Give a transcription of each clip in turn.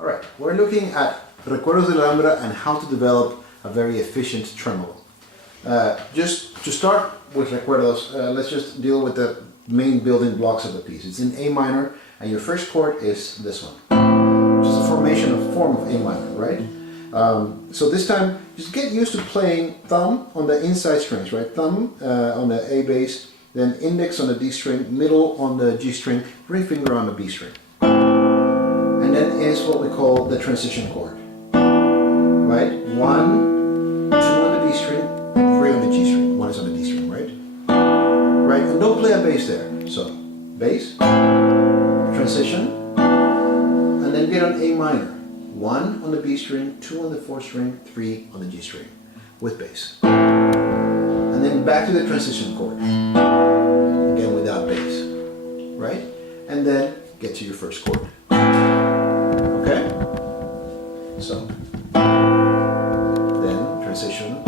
Alright, we're looking at Recuerdos de Alhambra and how to develop a very efficient tremolo. Just to start with Recuerdos, let's just deal with the main building blocks of the piece. It's in A minor, and your first chord is this one, which is a form of A minor, right? So this time, just get used to playing thumb on the inside strings, right? Thumb on the A bass, then index on the D string, middle on the G string, ring finger on the B string. And then is what we call the transition chord, right? 1, 2 on the D string, 3 on the G string. 1 is on the D string, right? Right, and don't play a bass there. So, bass, transition, and then get on A minor. 1 on the B string, 2 on the 4th string, 3 on the G string, with bass. And then back to the transition chord, again without bass, right? And then get to your first chord. Okay? So, then transition,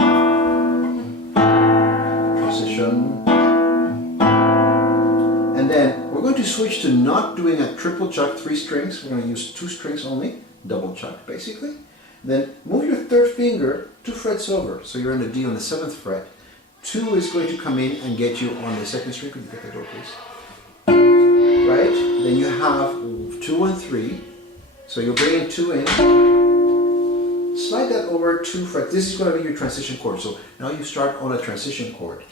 and then we're going to switch to not doing a triple chuck 3 strings. We're going to use 2 strings only, double chuck basically. Then move your 3rd finger 2 frets over, so you're on the D on the 7th fret. 2 is going to come in and get you on the 2nd string. Could you get the door, please? Right? Then you have 2 and 3. So you're bringing 2 in. Slide that over 2 frets. This is going to be your transition chord. So now you start on a transition chord.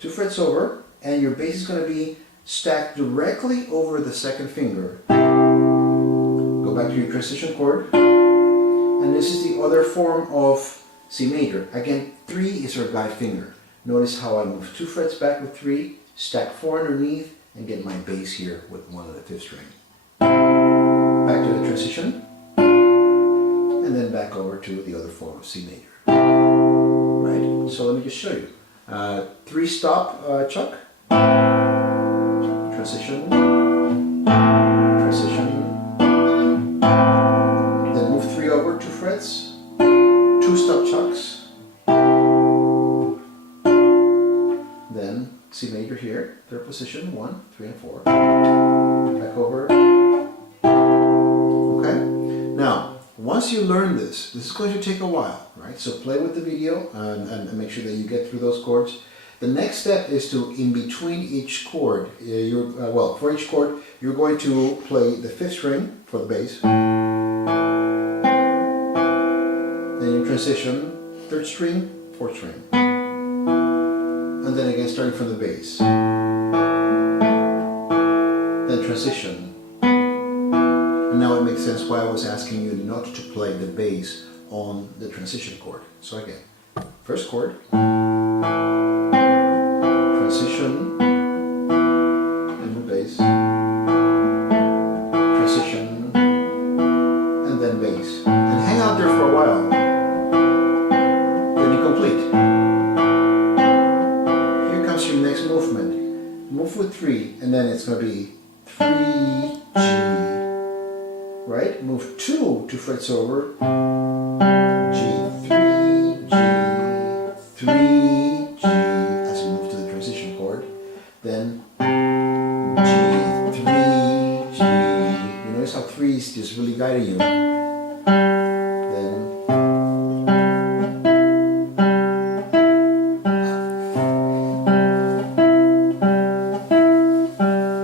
2 frets over, and your bass is going to be stacked directly over the 2nd finger. Go back to your transition chord. And this is the other form of C major. Again, 3 is our guide finger. Notice how I move 2 frets back with 3, stack 4 underneath, and get my bass here with 1 on the 5th string. Back to the transition, and then back over to the other form of C major. Right? So let me just show you. 3 stop chuck, transition, transition, then move 3 over 2 frets, 2 stop chucks, then C major here, 3rd position, 1, 3 and 4, back over. Okay? Now, once you learn this is going to take a while, right? So play with the video and make sure that you get through those chords. The next step is to, in between each chord, for each chord, you're going to play the 5th string for the bass. Then you transition, 3rd string, 4th string. And then again starting from the bass. Then transition. And now it makes sense why I was asking you not to play the bass on the transition chord. So again, first chord, transition, and the bass, transition, and then bass. And hang out there for a while. Then you complete. Here comes your next movement. Move with 3, and then it's going to be 3, G. Right? Move 2 frets over, G, 3, G, 3, G, as you move to the transition chord, then G, 3, G. You notice how 3 is just really guiding you. Then,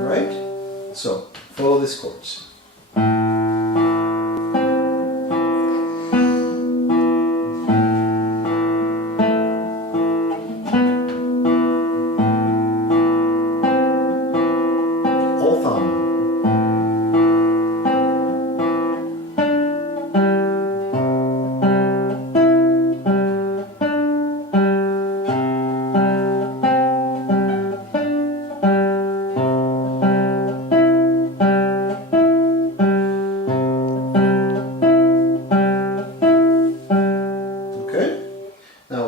right? So, follow these chords.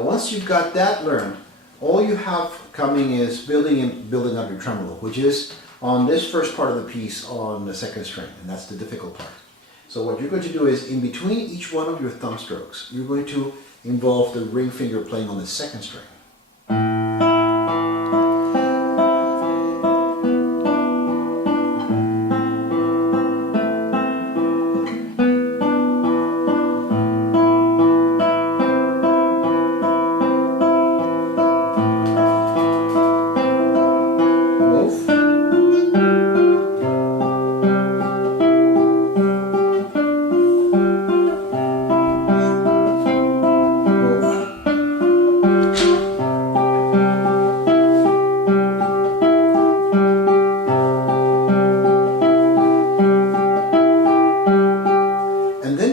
Once you've got that learned, all you have coming is building up your tremolo, which is on this first part of the piece on the 2nd string, and that's the difficult part. So what you're going to do is, in between each one of your thumb strokes, you're going to involve the ring finger playing on the 2nd string.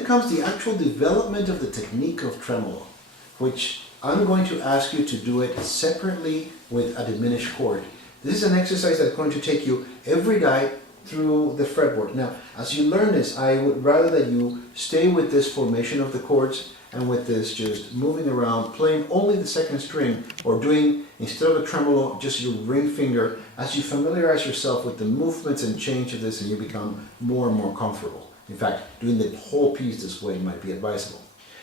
comes the actual development of the technique of tremolo, which I'm going to ask you to do it separately with a diminished chord. This is an exercise that's going to take you every day through the fretboard. Now, as you learn this, I would rather that you stay with this formation of the chords and with this just moving around, playing only the second string, or doing, instead of a tremolo, just your ring finger, as you familiarize yourself with the movements and change of this, and you become more and more comfortable. In fact, doing the whole piece this way might be advisable.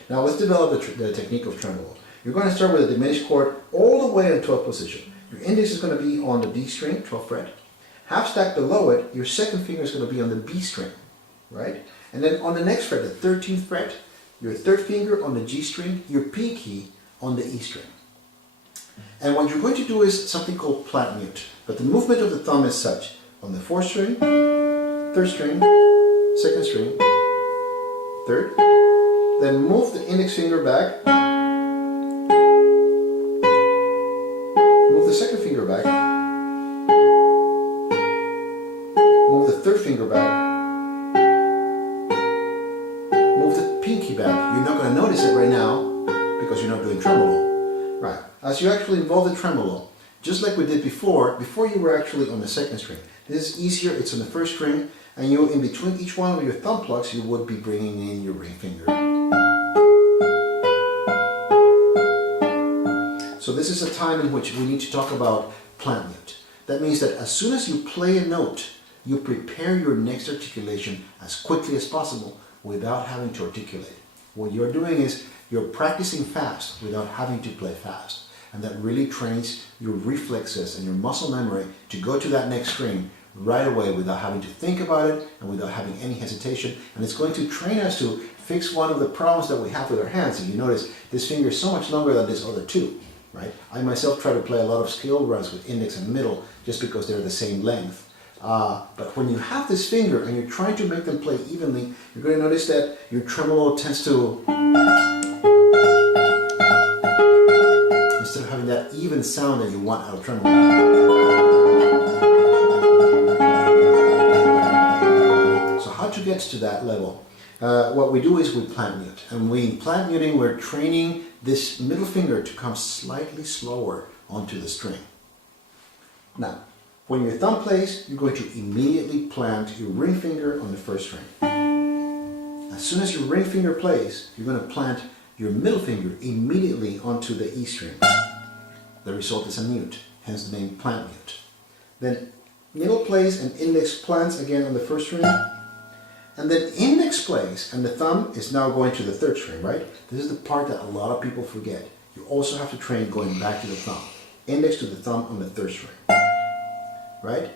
Now let's develop the technique of tremolo. You're going to start with a diminished chord all the way in 12th position. Your index is going to be on the D string, 12th fret. Half stack below it, your second finger is going to be on the B string, right? And then on the next fret, the 13th fret, your third finger on the G string, your P key on the E string. And what you're going to do is something called plant mute. But the movement of the thumb is such: on the fourth string, third string, second string, third, then move the index finger back, move the second finger back, move the third finger back, move the pinky back. You're not going to notice it right now because you're not doing tremolo. Right. As you actually involve the tremolo, just like we did before you were actually on the second string. This is easier, it's on the first string, and you, in between each one of your thumb plucks, you would be bringing in your ring finger. So this is a time in which we need to talk about plant mute. That means that as soon as you play a note, you prepare your next articulation as quickly as possible without having to articulate. What you're doing is you're practicing fast without having to play fast. And that really trains your reflexes and your muscle memory to go to that next string right away without having to think about it and without having any hesitation. And it's going to train us to fix one of the problems that we have with our hands. If you notice, this finger is so much longer than this other two, right? I myself try to play a lot of scale runs with index and middle just because they're the same length. But when you have this finger and you're trying to make them play evenly, you're going to notice that your tremolo tends to, instead of having that even sound that you want out of tremolo. So how to get to that level? What we do is we plant mute. And in plant muting, we're training this middle finger to come slightly slower onto the string. Now, when your thumb plays, you're going to immediately plant your ring finger on the first string. As soon as your ring finger plays, you're going to plant your middle finger immediately onto the E string. The result is a mute, hence the name plant mute. Then middle plays and index plants again on the first string. And then index plays and the thumb is now going to the third string, right? This is the part that a lot of people forget. You also have to train going back to the thumb. Index to the thumb on the third string. Right?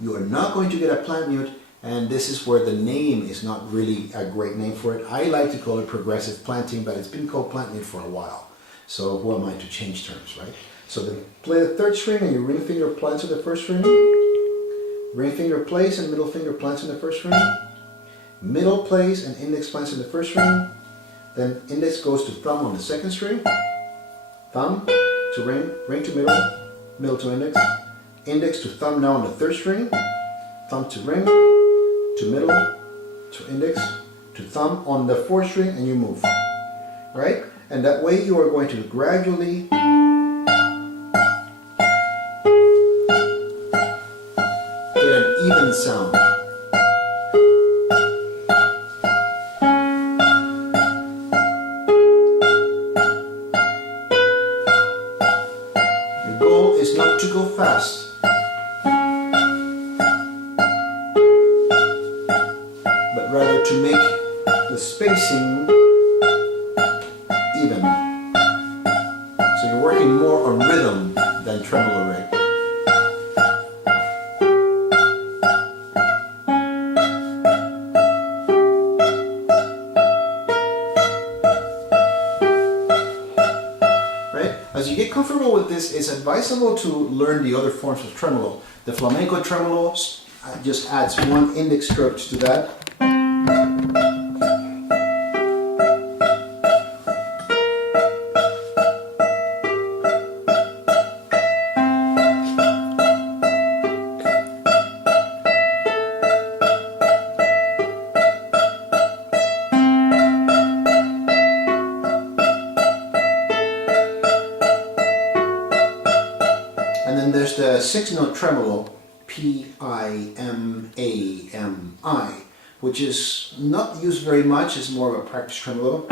You are not going to get a plant mute, and this is where the name is not really a great name for it. I like to call it progressive planting, but it's been called plant mute for a while. So who am I to change terms, right? So then play the third string and your ring finger plants on the first string. Ring finger plays and middle finger plants on the first string. Middle plays and index plants on the first string. Then index goes to thumb on the second string. Thumb to ring, ring to middle, middle to index. Index to thumb now on the third string, thumb to ring, to middle, to index, to thumb on the fourth string, and you move, right? And that way you are going to gradually get an even sound. Your goal is not to go fast. Rather to make the spacing even. So you're working more on rhythm than tremolo rate. Right? As you get comfortable with this, it's advisable to learn the other forms of tremolo. The flamenco tremolo just adds one index stroke to that. the 6-note tremolo, P-I-M-A-M-I, which is not used very much, it's more of a practice tremolo.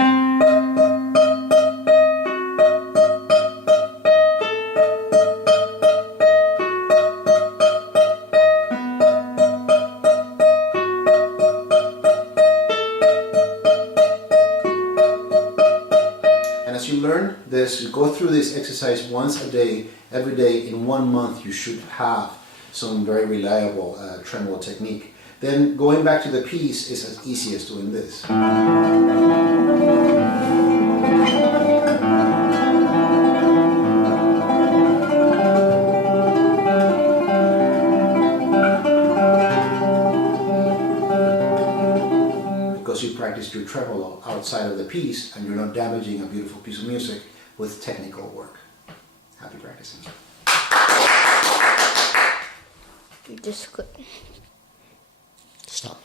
As you learn this, you go through this exercise once a day, every day. In 1 month you should have some very reliable tremolo technique. Then going back to the piece is as easy as doing this. Because you practice your tremolo outside of the piece and you're not damaging a beautiful piece of music with technical work. Happy practicing. Just quit. Stop.